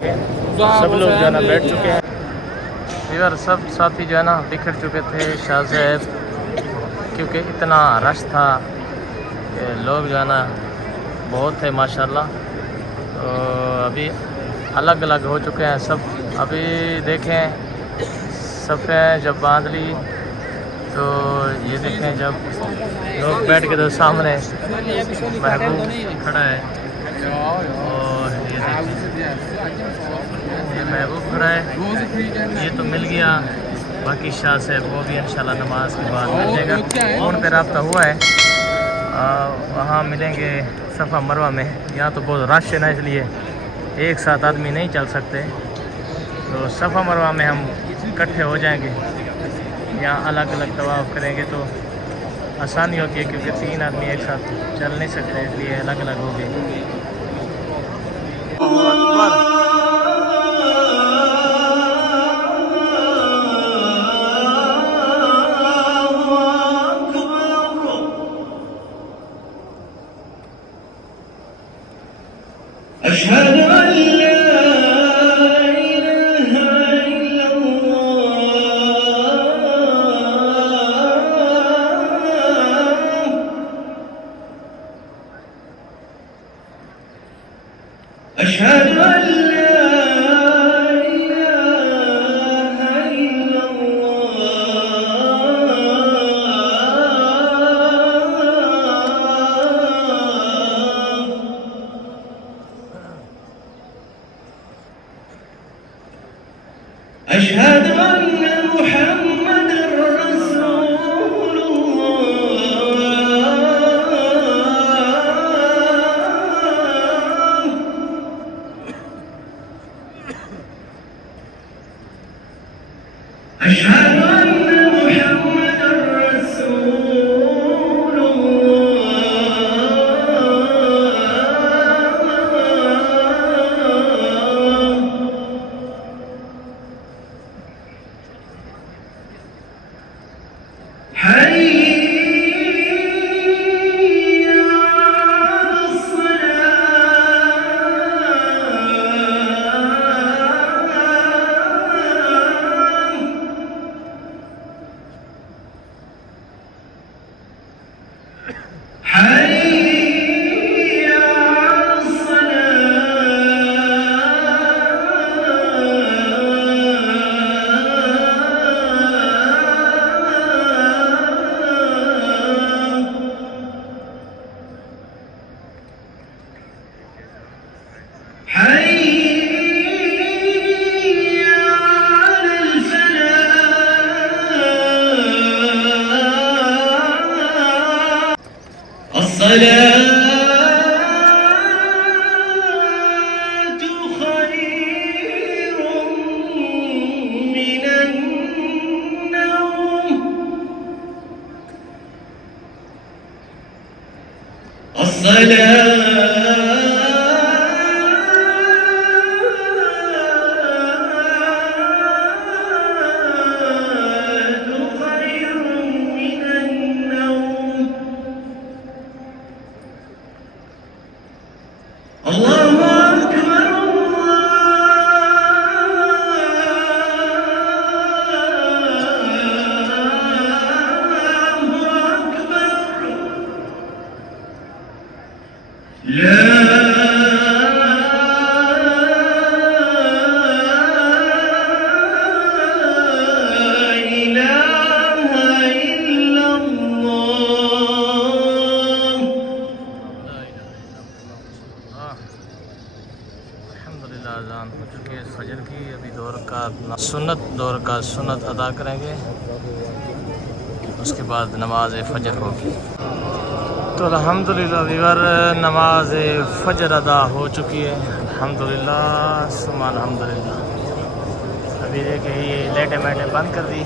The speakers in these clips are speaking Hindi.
सब लोग जो है ना बैठ चुके हैं यार। सब साथी जो है ना बिखर चुके थे शाह साहब, क्योंकि इतना रश था कि लोग जो है ना बहुत थे माशाल्लाह। तो अभी अलग अलग हो चुके हैं सब। अभी देखें सफ़ें जब बांध ली तो ये देखें जब लोग बैठ के तो सामने महबूब खड़ा है और ये महबूब खड़ा है। ये तो मिल गया, बाकी शाह साहब वो भी इंशाल्लाह नमाज के बाद मिल जाएगा। फ़ोन पे रब्ता हुआ है, वहाँ मिलेंगे सफ़ा मरवा में। यहाँ तो बहुत रश है ना, इसलिए एक साथ आदमी नहीं चल सकते। तो सफ़ा मरवा में हम इकट्ठे हो जाएंगे, यहाँ अलग अलग तवाफ़ करेंगे तो आसानी होती है, क्योंकि 3 आदमी एक साथ चल नहीं सकते, इसलिए अलग अलग हो गए। सुन्नत अदा करेंगे, उसके बाद नमाज फ़जर होगी। तो अल्हम्दुलिल्लाह वीवर नमाज फ़जर अदा हो चुकी है, अल्हम्दुलिल्लाह सुम्मा अल्हम्दुलिल्लाह। अभी देखे ये लेटे मैटे बंद कर दी,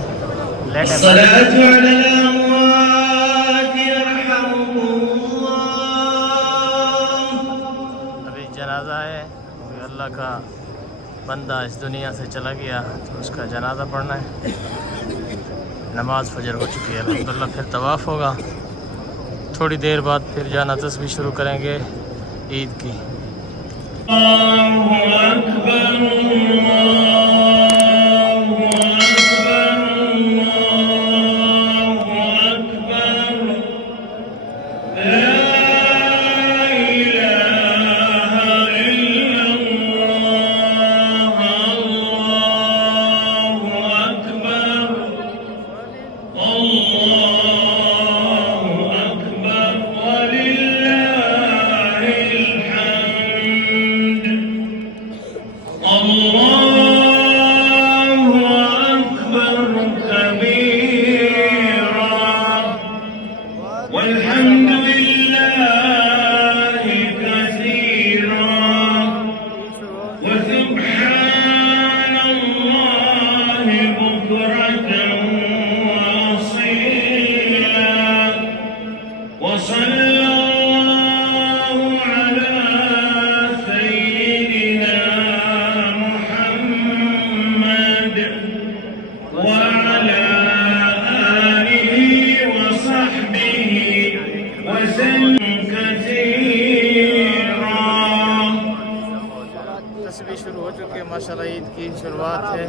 अभी जनाजा है, अल्लाह का बंदा इस दुनिया से चला गया तो उसका जनाजा पढ़ना है। नमाज फ़जर हो चुकी है अल्हम्दुलिल्लाह। फिर तवाफ़ होगा, थोड़ी देर बाद फिर जाना तस्बीह शुरू करेंगे ईद की। तस्वीर शुरू हो चुकी है माशाल्लाह। ईद की शुरुआत है,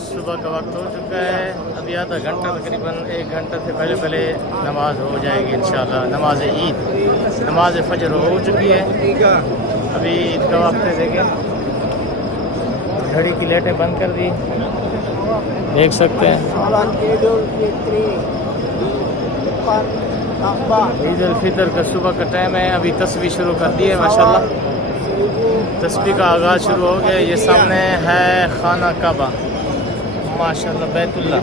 सुबह का वक्त हो चुका है। अभी आधा घंटा तकरीबन 1 घंटा से पहले नमाज हो जाएगी इंशाल्लाह। नमाज ईद, नमाज फजर हो चुकी है। अभी ईद का वक्त है, देखें घड़ी की लाइटें बंद कर दी, देख सकते हैं। ईद उल फितर का सुबह का टाइम है। अभी तस्वीर शुरू कर दी है माशाल्लाह। तस्बीह का आगाज़ शुरू हो गया। ये सामने है खाना काबा माशाल्लाह, बैतुल्लाह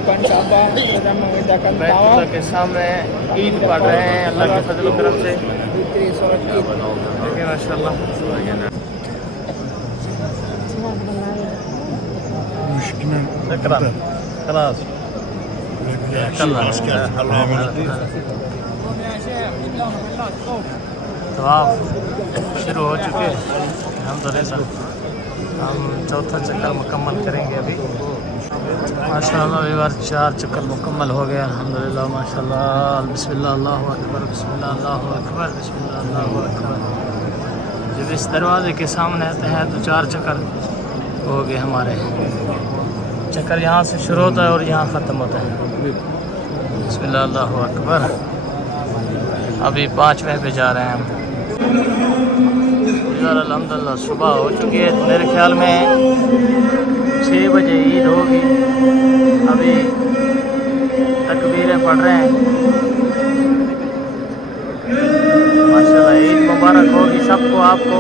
के सामने ईद पढ़ रहे हैं अल्लाह के फजल करम से। देखिए माशाल्लाह। तवाफ शुरू हो चुके हैं अल्हम्दुलिल्लाह। हम चौथा चक्कर मुकम्मल करेंगे अभी माशाल्लाह। व्यवहार 4 चक्कर मुकम्मल हो गया अल्हम्दुलिल्लाह माशाल्लाह। बिस्मिल्लाह अल्लाहु अकबर, बिस्मिल्लाह अल्लाहु अकबर, बिस्मिल्लाह अल्लाहु अकबर। जब इस दरवाज़े के सामने आते हैं तो 4 चक्कर हो गए हमारे। चक्कर यहाँ से शुरू होता है और यहाँ ख़त्म होता है। बिस्मिल्लाह अल्लाहु अकबर। अभी 5वें पे जा रहे हैं हम। अल्हम्दुलिल्लाह सुबह हो चुकी है। मेरे ख्याल में 6 बजे ईद होगी। अभी तकबीरें पढ़ रहे हैं माशाल्लाह। ईद मुबारक होगी सबको, आपको।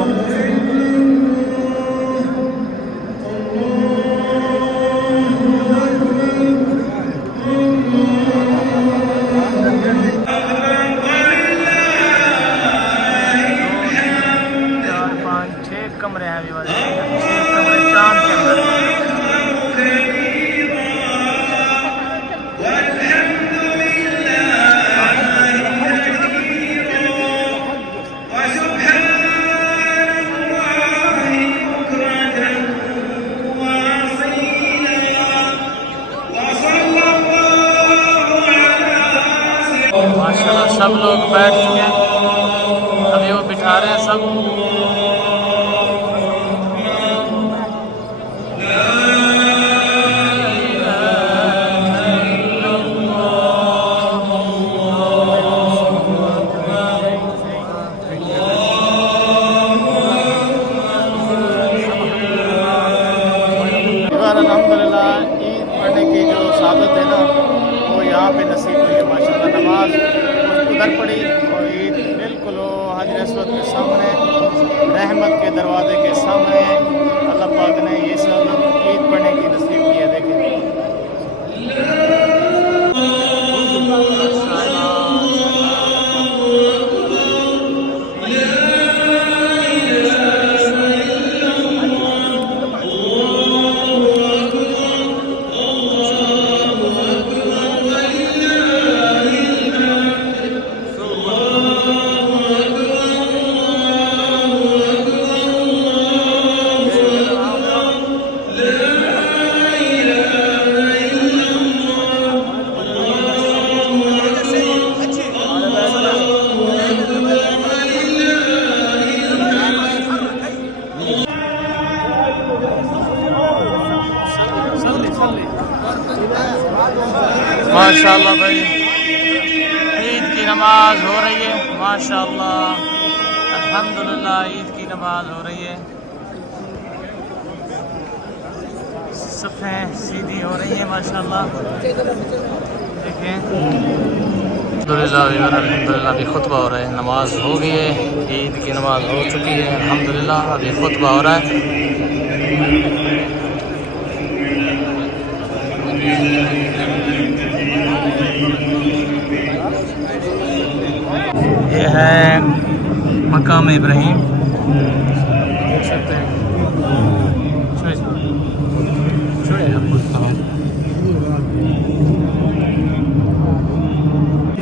कमरे हैं, 6 कमरे चांद के अंदर। माशाल्लाह सब लोग बैठ चुके हैं। अभी वो बिठा रहे हैं सब। अल्हम्दुलिल्लाह ईद पढ़ने की जो सादत है ना, वो यहाँ पे नसीब हुई है माशाल्लाह। नमाज उधर पढ़ी और ईद बिल्कुल वो हाजिर अस्वद के सामने, रहमत के दरवाजे के सामने अल्लाह पाक ने ये सादत ईद पढ़ने की नसीब की है। देखें माशाल्लाह भाई, ईद की नमाज हो रही है माशाल्लाह, अल्हम्दुलिल्लाह ईद की नमाज हो रही है। सफ़ें सीधी हो रही है माशाल्लाह, देखें। अल्हम्दुलिल्लाह अभी खुतबा हो रहा है, नमाज हो गई है, ईद की नमाज हो चुकी है अल्हम्दुलिल्लाह, अभी खुतबा हो रहा है। ये है मकाम इब्राहिम, देख सकते हैं।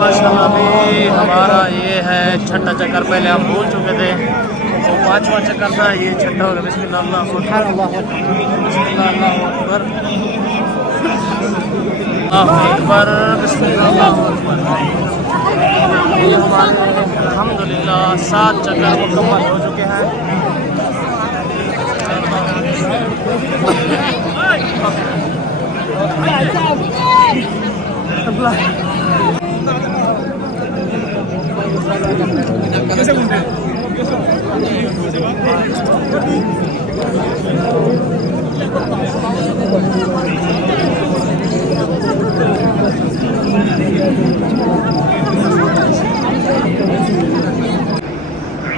माशाल्लाह भी हमारा ये है छठा चक्कर, पहले हम भूल चुके थे, तो पांचवा चक्कर था, ये छठा होगा। बिस्मिल्लाह अल्लाहु अकबर, बिस्मिल्लाह अल्लाहु अकबर। ये हमारे अल्हम्दुलिल्लाह 7 चक्कर मुकम्मल हो चुके हैं।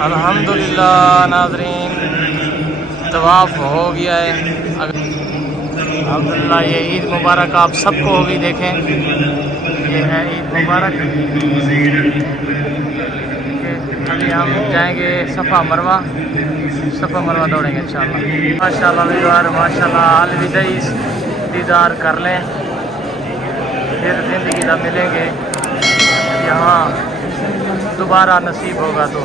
अल्हम्दुलिल्लाह नाज़रीन, तवाफ़ हो गया है अल्हम्दुलिल्लाह। ये ईद मुबारक आप सबको होगी, देखें ये है ईद मुबारक। अभी हम जाएंगे सफ़ा मरवा दौड़ेंगे इंशाल्लाह। माशाल्लाह वीर, माशाल्लाह अलविदाई दीदार कर लें, फिर ज़िंदगी का मिलेंगे यहाँ दोबारा नसीब होगा तो।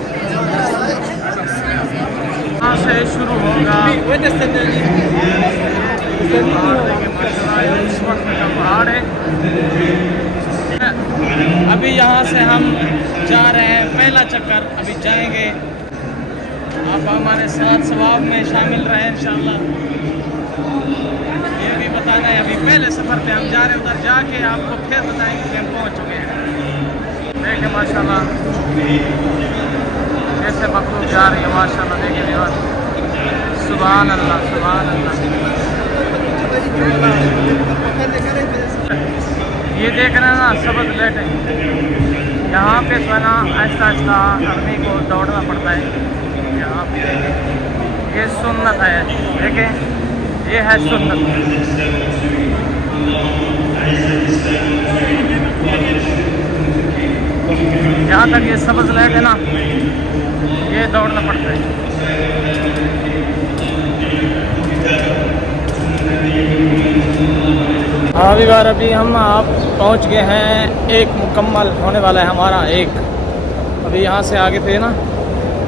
यहाँ से शुरू होगा इस वक्त का पहाड़ है। अभी यहाँ से हम जा रहे हैं पहला चक्कर, अभी जाएंगे। आप हमारे साथ सवाब में शामिल रहे इंशाल्लाह। ये भी बताना है, अभी पहले सफ़र पे हम जा रहे हैं, उधर जाके आपको फिर बताएंगे कि हम पहुँच चुके हैं। देखें माशाल्लाह कैसे मखलूक जा रही है माशाल्लाह, देखें व्यूअर, सुभान अल्लाह सुभान अल्लाह। ये देख रहे हैं ना सबद लेट है, यहाँ पे जो है ना आहिस्ता आहिस्ता आदमी को दौड़ना पड़ता है। यहाँ पे ये सुन्नत है, देखें ये है सुन्नत। यहाँ तक ये सबज लाइट है ना, ये दौड़ना पड़ता है। अभी बार अभी हम आप पहुँच गए हैं, एक मुकम्मल होने वाला है हमारा एक। अभी यहाँ से आगे थे ना,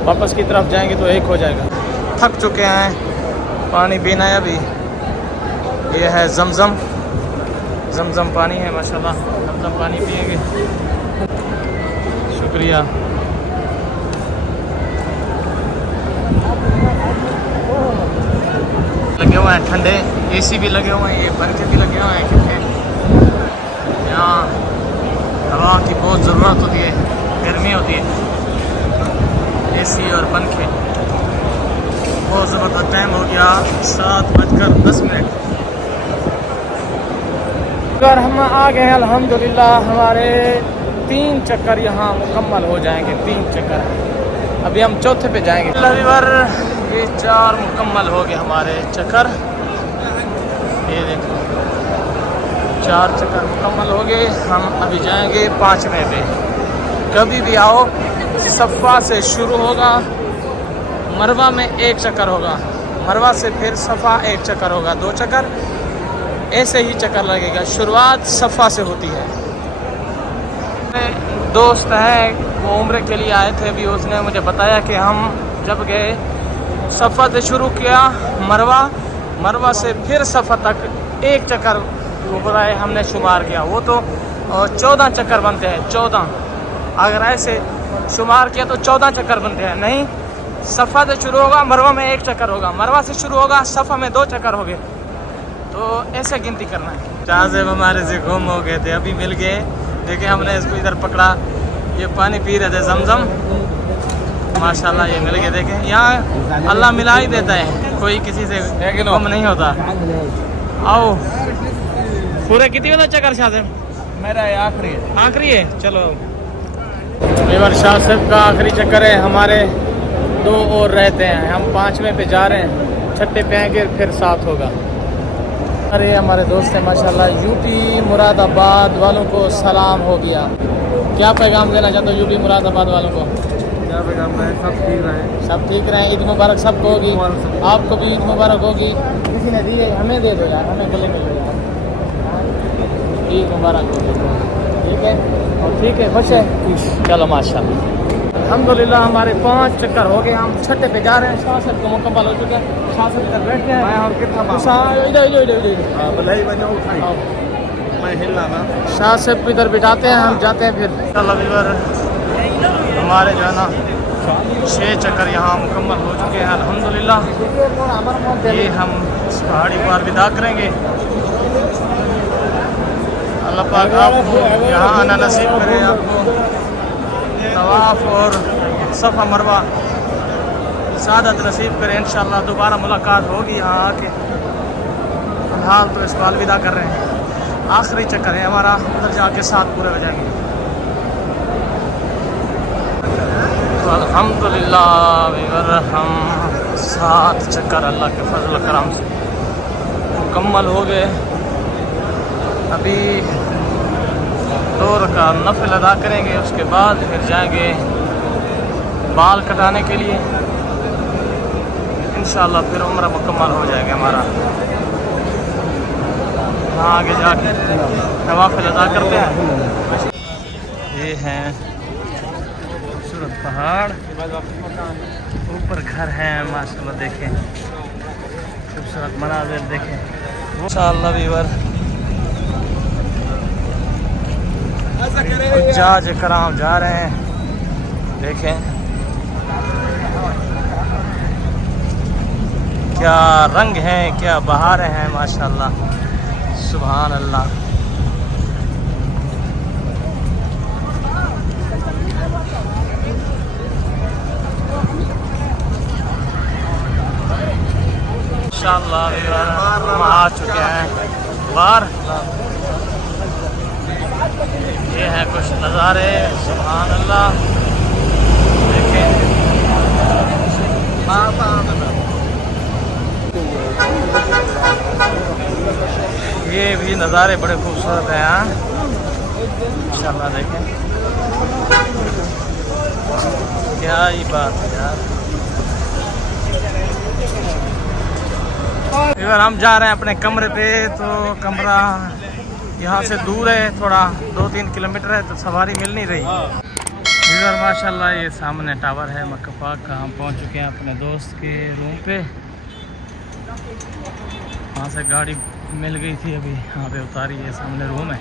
वापस की तरफ जाएंगे तो एक हो जाएगा। थक चुके हैं, पानी पीना है अभी। ये है जमजम पानी है माशाल्लाह, जमजम पानी पिएंगे। शुक्रिया। लगे हुए हैं ठंडे, एसी भी लगे हुए हैं, ये पंखे भी लगे हुए हैं, क्योंकि यहाँ हवा की बहुत ज़रूरत होती है, गर्मी होती है। एसी और पंखे। बहुत ज़बरदस्त टाइम हो गया, 7:10। अगर हम आ गए हैं अल्हम्दुलिल्लाह, हमारे 3 चक्कर यहाँ मुकम्मल हो जाएंगे। 3 चक्कर, अभी हम चौथे पे जाएंगे। रविवार ये 4 मुकम्मल हो गए हमारे चक्कर। ये देखो 4 चक्कर मुकम्मल हो गए, हम अभी जाएंगे 5वें पे। कभी भी आओ, सफ़ा से शुरू होगा, मरवा में 1 चक्कर होगा, मरवा से फिर सफ़ा 1 चक्कर होगा, 2 चक्कर, ऐसे ही चक्कर लगेगा। शुरुआत सफ़ा से होती है। दोस्त हैं वो उम्र के लिए आए थे, अभी उसने मुझे बताया कि हम जब गए सफ़ा से शुरू किया मरवा से फिर सफ़ा तक 1 चक्कर घुराए हमने शुमार किया। वो तो और 14 चक्कर बनते हैं, 14। अगर ऐसे शुमार किया तो 14 चक्कर बनते हैं। नहीं, सफ़ा से शुरू होगा, मरवा में 1 चक्कर होगा, मरवा से शुरू होगा, सफ़ा में 2 चक्कर हो गए। तो ऐसे गिनती करना है। जहाँ से हमारे से गुम हो गए थे, अभी मिल गए। देखिए हमने इसको इधर पकड़ा, ये पानी पी रहे थे जमजम। माशाल्लाह ये मिल गए। देखें यहाँ अल्लाह मिला ही देता है, कोई किसी से गुम नहीं होता। आओ पूरे कितनी वाला चक्कर शाह? मेरा आखिरी है। चलो वीवर शाह साहब का आखिरी चक्कर है। हमारे 2 और रहते हैं, हम 5वें पे जा रहे हैं, 6ठे पे आएंगे फिर 7 होगा। अरे हमारे दोस्त हैं माशाल्लाह। यूपी मुरादाबाद वालों को सलाम हो गया। क्या पैगाम देना चाहते हो यूपी मुरादाबाद वालों को? क्या पैगाम है? सब ठीक रहे, सब ठीक रहे। ईद मुबारक सबको होगी, आपको भी ईद मुबारक होगी। किसी ने दी है, हमें दे दो यार, हमें गले मिल यार। ईद मुबारक होगी, ठीक है। और ठीक है, खुश है? चलो माशाल्लाह अल्हम्दुलिल्लाह हमारे 5 चक्कर हो गए। हम 6ठे पे जा रहे हैं। शाह साहब को मुकम्मल हो चुका है। शाह साहब इधर बैठ गए हैं। और कितना मैं हिलना ना। शाह साहब को इधर बिठाते हैं, हम जाते हैं फिर। चलो वीवर हमारे जो है ना 6 चक्कर यहाँ मुकम्मल हो चुके हैं अल्हम्दुलिल्लाह। ये हम इस पहाड़ी पर विदा करेंगे। अल्लाह पाक आपको यहाँ आना नसीब करे, आपको तवाफ़ और सफ़ा मरवा सादत नसीब करे। इंशाअल्लाह दोबारा मुलाकात होगी यहाँ आके। फ़िलहाल तो इसको अलविदा कर रहे हैं। आखिरी चक्कर है हमारा, उधर जाके 7 पूरे हो जाएंगे। तो अल्हम्दुलिल्लाह वीवर हम 7 चक्कर अल्लाह के फजल करम से मुकम्मल हो गए। अभी 2 रकात नफिल अदा करेंगे, उसके बाद फिर जाएंगे बाल कटाने के लिए। इंशाअल्लाह फिर उम्र मुकम्मल हो जाएगा हमारा। वहाँ आगे जाके नवाफिल अदा करते हैं। ये हैं खूबसूरत पहाड़, ऊपर घर हैं माशाल्लाह। देखें खूबसूरत मनाज़िर देखें इंशाअल्लाह वीवर। हुज्जाज कराम जा रहे हैं। देखें क्या रंग हैं, क्या बहारें हैं माशाल्लाह, सुभान अल्लाह। इंशाअल्लाह हम आ चुके हैं बाहर। ये है कुछ नज़ारे, सुभान अल्लाह। देखें ये भी नज़ारे बड़े खूबसूरत हैं यहाँ इंशाअल्लाह। देखें क्या ही बात है यार। इधर हम जा रहे हैं अपने कमरे पे। तो कमरा यहाँ से दूर है, थोड़ा 2-3 किलोमीटर है, तो सवारी मिल नहीं रही। इधर माशाल्लाह ये सामने टावर है मक्का पाक का। हम पहुँच चुके हैं अपने दोस्त के रूम पे। वहाँ से गाड़ी मिल गई थी, अभी यहाँ पे उतारी है, सामने रूम है।